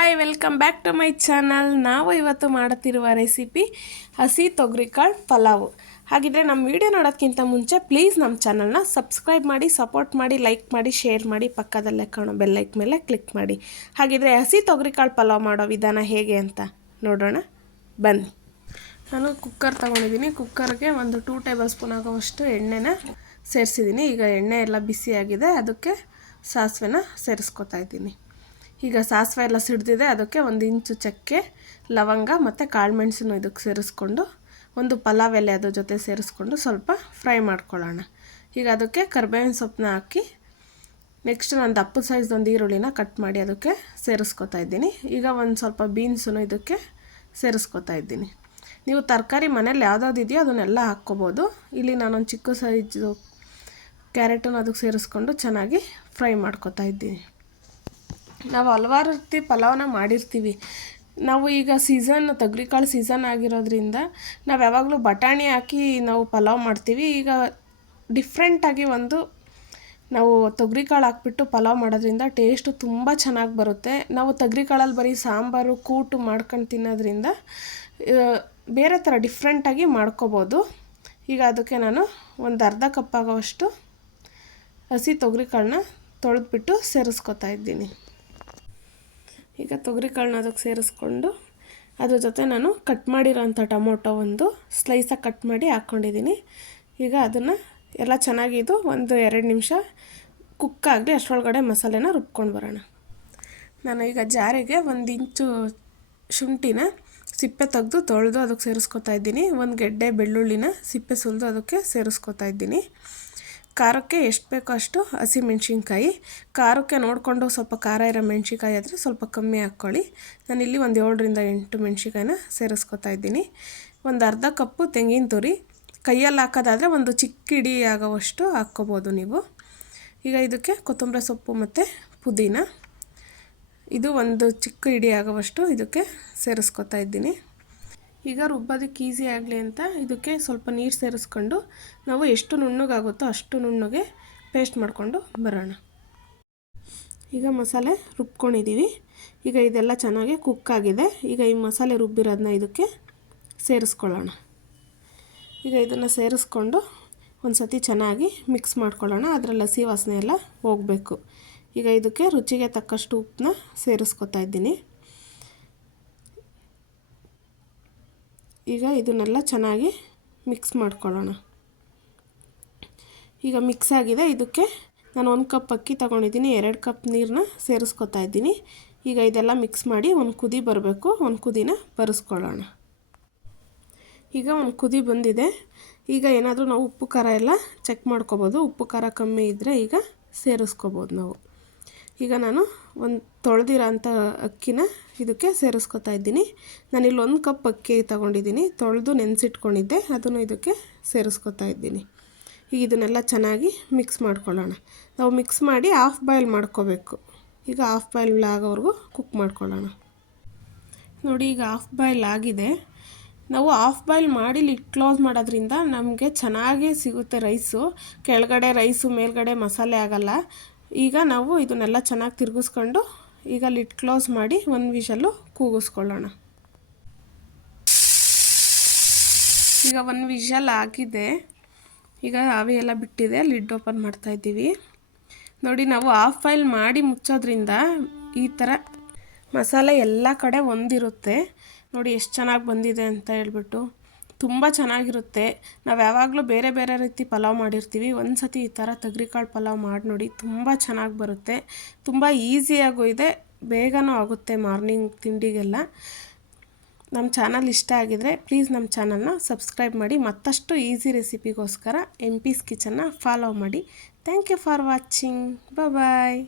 Hi welcome back to my channel ನಾವು ಇವತ್ತು ಮಾಡುತ್ತಿರುವ ರೆಸಿಪಿ ಹಸಿ ತೊಗರಿಕಾಳು ಪಲಾವು. ಹಾಗಿದ್ರೆ ನಮ್ಮ ವಿಡಿಯೋ ನೋಡೋದಕ್ಕಿಂತ ಮುಂಚೆ ಪ್ಲೀಸ್ ನಮ್ಮ ಚಾನಲ್ನ ಸಬ್ಸ್ಕ್ರೈಬ್ ಮಾಡಿ ಸಪೋರ್ಟ್ ಮಾಡಿ ಲೈಕ್ ಮಾಡಿ ಶೇರ್ ಮಾಡಿ, ಪಕ್ಕದಲ್ಲೇ ಕಾಣೋ ಬೆಲ್ಲೈಕ್ ಮೇಲೆ ಕ್ಲಿಕ್ ಮಾಡಿ. ಹಾಗಿದ್ರೆ ಹಸಿ ತೊಗರಿಕಾಳು ಪಲಾವ್ ಮಾಡೋ ವಿಧಾನ ಹೇಗೆ ಅಂತ ನೋಡೋಣ. ಬನ್ನಿ. ನಾನು ಕುಕ್ಕರ್ ತೊಗೊಂಡಿದ್ದೀನಿ. ಕುಕ್ಕರ್ಗೆ ಒಂದು ಟೂ ಟೇಬಲ್ ಸ್ಪೂನ್ ಆಗೋವಷ್ಟು ಎಣ್ಣೆನ ಸೇರಿಸಿದ್ದೀನಿ. ಈಗ ಎಣ್ಣೆ ಎಲ್ಲ ಬಿಸಿಯಾಗಿದೆ. ಅದಕ್ಕೆ ಸಾಸಿವೆನ ಸೇರಿಸ್ಕೊತಾ ಇದ್ದೀನಿ. ಈಗ ಸಾಸಿವೆ ಎಲ್ಲ ಸಿಡ್ದಿದೆ, ಅದಕ್ಕೆ ಒಂದು ಇಂಚು ಚಕ್ಕೆ, ಲವಂಗ ಮತ್ತು ಕಾಳುಮೆಣಸನ್ನು ಇದಕ್ಕೆ ಸೇರಿಸ್ಕೊಂಡು, ಒಂದು ಪಲಾವ್ ಎಲೆ ಅದ್ರ ಜೊತೆ ಸೇರಿಸ್ಕೊಂಡು ಸ್ವಲ್ಪ ಫ್ರೈ ಮಾಡ್ಕೊಳ್ಳೋಣ. ಈಗ ಅದಕ್ಕೆ ಕರ್ಬೇವಿನ ಸೊಪ್ಪನ್ನ ಹಾಕಿ ನೆಕ್ಸ್ಟ್ ನಾನು ದಪ್ಪ ಸೈಜ್ ಒಂದು ಈರುಳ್ಳಿನ ಕಟ್ ಮಾಡಿ ಅದಕ್ಕೆ ಸೇರಿಸ್ಕೊತಾ ಇದ್ದೀನಿ. ಈಗ ಒಂದು ಸ್ವಲ್ಪ ಬೀನ್ಸನ್ನು ಇದಕ್ಕೆ ಸೇರಿಸ್ಕೊತಾ ಇದ್ದೀನಿ. ನೀವು ತರಕಾರಿ ಮನೇಲಿ ಯಾವ್ದಾವ್ದು ಇದೆಯೋ ಅದನ್ನೆಲ್ಲ ಹಾಕ್ಕೋಬೋದು. ಇಲ್ಲಿ ನಾನೊಂದು ಚಿಕ್ಕ ಸೈಜು ಕ್ಯಾರೆಟನ್ನು ಅದಕ್ಕೆ ಸೇರಿಸ್ಕೊಂಡು ಚೆನ್ನಾಗಿ ಫ್ರೈ ಮಾಡ್ಕೊತಾ ಇದ್ದೀನಿ. ನಾವು ಹಲವಾರು ರೀತಿ ಪಲಾವನ್ನ ಮಾಡಿರ್ತೀವಿ. ನಾವು ಈಗ ಸೀಸನ್ ತೊಗರಿಕಾಳು ಸೀಸನ್ ಆಗಿರೋದ್ರಿಂದ ನಾವು ಯಾವಾಗಲೂ ಬಟಾಣಿ ಹಾಕಿ ನಾವು ಪಲಾವ್ ಮಾಡ್ತೀವಿ. ಈಗ ಡಿಫ್ರೆಂಟಾಗಿ ಒಂದು ನಾವು ತೊಗರಿಕಾಳು ಹಾಕ್ಬಿಟ್ಟು ಪಲಾವ್ ಮಾಡೋದ್ರಿಂದ ಟೇಸ್ಟು ತುಂಬ ಚೆನ್ನಾಗಿ ಬರುತ್ತೆ. ನಾವು ತೊಗರಿಕಾಳಲ್ಲಿ ಬರೀ ಸಾಂಬಾರು, ಕೂಟು ಮಾಡ್ಕೊಂಡು ತಿನ್ನೋದ್ರಿಂದ ಬೇರೆ ಥರ ಡಿಫ್ರೆಂಟಾಗಿ ಮಾಡ್ಕೋಬೋದು. ಈಗ ಅದಕ್ಕೆ ನಾನು ಒಂದು ಅರ್ಧ ಕಪ್ ಆಗೋವಷ್ಟು ಹಸಿ ತೊಗರಿಕಾಳನ್ನ ತೊಳೆದ್ಬಿಟ್ಟು ಸೇರಿಸ್ಕೊತಾ ಇದ್ದೀನಿ. ಈಗ ತೊಗರಿಕಾಳನ್ನ ಅದಕ್ಕೆ ಸೇರಿಸ್ಕೊಂಡು ಅದ್ರ ಜೊತೆ ನಾನು ಕಟ್ ಮಾಡಿರೋಂಥ ಟೊಮೊಟೊ ಒಂದು ಸ್ಲೈಸಾಗಿ ಕಟ್ ಮಾಡಿ ಹಾಕ್ಕೊಂಡಿದ್ದೀನಿ ಈಗ ಅದನ್ನು ಎಲ್ಲ ಚೆನ್ನಾಗಿದ್ದು ಒಂದು ಎರಡು ನಿಮಿಷ ಕುಕ್ ಆಗಲಿ ಅಷ್ಟರೊಳಗಡೆ ಮಸಾಲೆನ ರುಬ್ಕೊಂಡು ಬರೋಣ. ನಾನು ಈಗ ಜಾರಿಗೆ ಒಂದು ಇಂಚು ಶುಂಠಿನ ಸಿಪ್ಪೆ ತೆಗೆದು ತೊಳೆದು ಅದಕ್ಕೆ ಸೇರಿಸ್ಕೊತಾ ಇದ್ದೀನಿ. ಒಂದು ಗೆಡ್ಡೆ ಬೆಳ್ಳುಳ್ಳಿನ ಸಿಪ್ಪೆ ಸುಲಿದು ಅದಕ್ಕೆ ಸೇರಿಸ್ಕೊತಾ ಇದ್ದೀನಿ. ಖಾರಕ್ಕೆ ಎಷ್ಟು ಬೇಕೋ ಅಷ್ಟು ಹಸಿಮೆಣ್ಸಿನ್ಕಾಯಿ ಖಾರಕ್ಕೆ ನೋಡಿಕೊಂಡು ಸ್ವಲ್ಪ ಖಾರ ಇರೋ ಮೆಣ್ಸಿನ್ಕಾಯಿ ಆದರೆ ಸ್ವಲ್ಪ ಕಮ್ಮಿ ಹಾಕ್ಕೊಳ್ಳಿ. ನಾನಿಲ್ಲಿ ಒಂದು ಏಳರಿಂದ ಎಂಟು ಮೆಣ್ಸಿನ್ಕಾಯಿನ ಸೇರಿಸ್ಕೊತಾ ಇದ್ದೀನಿ. ಒಂದು ಅರ್ಧ ಕಪ್ಪು ತೆಂಗಿನ ತುರಿ. ಕೈಯಲ್ಲಿ ಹಾಕೋದಾದರೆ ಒಂದು ಚಿಕ್ಕ ಇಡಿ ಆಗೋವಷ್ಟು ಹಾಕ್ಕೋಬೋದು ನೀವು. ಈಗ ಇದಕ್ಕೆ ಕೊತ್ತಂಬರಿ ಸೊಪ್ಪು ಮತ್ತು ಪುದೀನ. ಇದು ಒಂದು ಚಿಕ್ಕ ಇಡಿ ಆಗೋವಷ್ಟು ಇದಕ್ಕೆ ಸೇರಿಸ್ಕೊತಾ ಇದ್ದೀನಿ. ಈಗ ರುಬ್ಬೋದಕ್ಕೆ ಈಸಿ ಆಗಲಿ ಅಂತ ಇದಕ್ಕೆ ಸ್ವಲ್ಪ ನೀರು ಸೇರಿಸ್ಕೊಂಡು ನಾವು ಎಷ್ಟು ನುಣ್ಣಗಾಗುತ್ತೋ ಅಷ್ಟು ನುಣ್ಣಗೆ ಪೇಸ್ಟ್ ಮಾಡಿಕೊಂಡು ಬರೋಣ. ಈಗ ಮಸಾಲೆ ರುಬ್ಕೊಂಡಿದ್ದೀವಿ. ಈಗ ಇದೆಲ್ಲ ಚೆನ್ನಾಗಿ ಕುಕ್ ಆಗಿದೆ. ಈಗ ಈ ಮಸಾಲೆ ರುಬ್ಬಿರೋದನ್ನ ಇದಕ್ಕೆ ಸೇರಿಸ್ಕೊಳ್ಳೋಣ. ಈಗ ಇದನ್ನು ಸೇರಿಸ್ಕೊಂಡು ಒಂದು ಸತಿ ಚೆನ್ನಾಗಿ ಮಿಕ್ಸ್ ಮಾಡ್ಕೊಳ್ಳೋಣ. ಅದರಲ್ಲಿ ಹಸಿ ವಾಸನೆ ಎಲ್ಲ ಹೋಗಬೇಕು. ಈಗ ಇದಕ್ಕೆ ರುಚಿಗೆ ತಕ್ಕಷ್ಟು ಉಪ್ಪನ್ನ ಸೇರಿಸ್ಕೊತಾ ಇದ್ದೀನಿ. ಈಗ ಇದನ್ನೆಲ್ಲ ಚೆನ್ನಾಗಿ ಮಿಕ್ಸ್ ಮಾಡ್ಕೊಳ್ಳೋಣ. ಈಗ ಮಿಕ್ಸ್ ಆಗಿದೆ. ಇದಕ್ಕೆ ನಾನು ಒಂದು ಕಪ್ ಅಕ್ಕಿ ತೊಗೊಂಡಿದ್ದೀನಿ. ಎರಡು ಕಪ್ ನೀರನ್ನ ಸೇರಿಸ್ಕೊತಾ ಇದ್ದೀನಿ. ಈಗ ಇದೆಲ್ಲ ಮಿಕ್ಸ್ ಮಾಡಿ ಒಂದು ಕುದಿ ಬರಬೇಕು. ಒಂದು ಕುದಿನ ಬರೆಸ್ಕೊಳ್ಳೋಣ. ಈಗ ಒಂದು ಕುದಿ ಬಂದಿದೆ. ಈಗ ಏನಾದರೂ ನಾವು ಉಪ್ಪು ಖಾರ ಎಲ್ಲ ಚೆಕ್ ಮಾಡ್ಕೊಬೋದು. ಉಪ್ಪು ಖಾರ ಕಮ್ಮಿ ಇದ್ದರೆ ಈಗ ಸೇರಿಸ್ಕೋಬೋದು ನಾವು. ಈಗ ನಾನು ಒಂದು ತೊಳೆದಿರೋ ಅಂಥ ಅಕ್ಕಿನ ಇದಕ್ಕೆ ಸೇರಿಸ್ಕೊತಾ ಇದ್ದೀನಿ. ನಾನಿಲ್ಲಿ ಒಂದು ಕಪ್ ಅಕ್ಕಿ ತೊಗೊಂಡಿದ್ದೀನಿ. ತೊಳೆದು ನೆನೆಸಿಟ್ಕೊಂಡಿದ್ದೆ. ಅದನ್ನು ಇದಕ್ಕೆ ಸೇರಿಸ್ಕೊತಾ ಇದ್ದೀನಿ. ಈಗ ಇದನ್ನೆಲ್ಲ ಚೆನ್ನಾಗಿ ಮಿಕ್ಸ್ ಮಾಡ್ಕೊಳ್ಳೋಣ. ನಾವು ಮಿಕ್ಸ್ ಮಾಡಿ ಆಫ್ ಬಾಯ್ಲ್ ಮಾಡ್ಕೋಬೇಕು. ಈಗ ಆಫ್ ಬಾಯ್ಲ್ ಆಗೋವರೆಗೂ ಕುಕ್ ಮಾಡ್ಕೊಳ್ಳೋಣ. ನೋಡಿ, ಈಗ ಆಫ್ ಬಾಯ್ಲ್ ಆಗಿದೆ. ನಾವು ಆಫ್ ಬಾಯ್ಲ್ ಮಾಡಿ ಲಿಟ್ ಕ್ಲೋಸ್ ಮಾಡೋದ್ರಿಂದ ನಮಗೆ ಚೆನ್ನಾಗೇ ಸಿಗುತ್ತೆ ರೈಸು ಕೆಳಗಡೆ ರೈಸು ಮೇಲ್ಗಡೆ ಮಸಾಲೆ ಆಗಲ್ಲ. ಈಗ ನಾವು ಇದನ್ನೆಲ್ಲ ಚೆನ್ನಾಗಿ ತಿರುಗಿಸ್ಕೊಂಡು ಈಗ ಲಿಟ್ ಕ್ಲೋಸ್ ಮಾಡಿ ಒಂದು ವಿಷಲ್ಲು ಕೂಗಿಸ್ಕೊಳ್ಳೋಣ. ಈಗ ಒಂದು ವಿಷಲ್ ಆಗಿದೆ. ಈಗ ಆವಿ ಎಲ್ಲ ಬಿಟ್ಟಿದೆ, ಲಿಡ್ ಓಪನ್ ಮಾಡ್ತಾ ಇದ್ದೀವಿ. ನೋಡಿ, ನಾವು ಆಫ್ ಫೈಲ್ ಮಾಡಿ ಮುಚ್ಚೋದ್ರಿಂದ ಈ ಥರ ಮಸಾಲೆ ಎಲ್ಲ ಕಡೆ ಒಂದಿರುತ್ತೆ. ನೋಡಿ, ಎಷ್ಟು ಚೆನ್ನಾಗಿ ಬಂದಿದೆ ಅಂತ ಹೇಳ್ಬಿಟ್ಟು. ತುಂಬ ಚೆನ್ನಾಗಿರುತ್ತೆ. ನಾವು ಯಾವಾಗಲೂ ಬೇರೆ ಬೇರೆ ರೀತಿ ಪಲಾವ್ ಮಾಡಿರ್ತೀವಿ. ಒಂದು ಸತಿ ಈ ಥರ ತೊಗರಿಕಾಳು ಪಲಾವ್ ಮಾಡಿ ನೋಡಿ ತುಂಬ ಚೆನ್ನಾಗಿ ಬರುತ್ತೆ. ತುಂಬ ಈಸಿಯಾಗೂ ಇದೆ. ಬೇಗನೂ ಆಗುತ್ತೆ ಮಾರ್ನಿಂಗ್ ತಿಂಡಿಗೆಲ್ಲ. ನಮ್ಮ ಚಾನಲ್ ಇಷ್ಟ ಆಗಿದರೆ ಪ್ಲೀಸ್ ನಮ್ಮ ಚಾನಲ್ನ ಸಬ್ಸ್ಕ್ರೈಬ್ ಮಾಡಿ. ಮತ್ತಷ್ಟು ಈಸಿ ರೆಸಿಪಿಗೋಸ್ಕರ ಎಂ ಪೀಸ್ ಕಿಚನ್ನ ಫಾಲೋ ಮಾಡಿ. Thank you for watching. Bye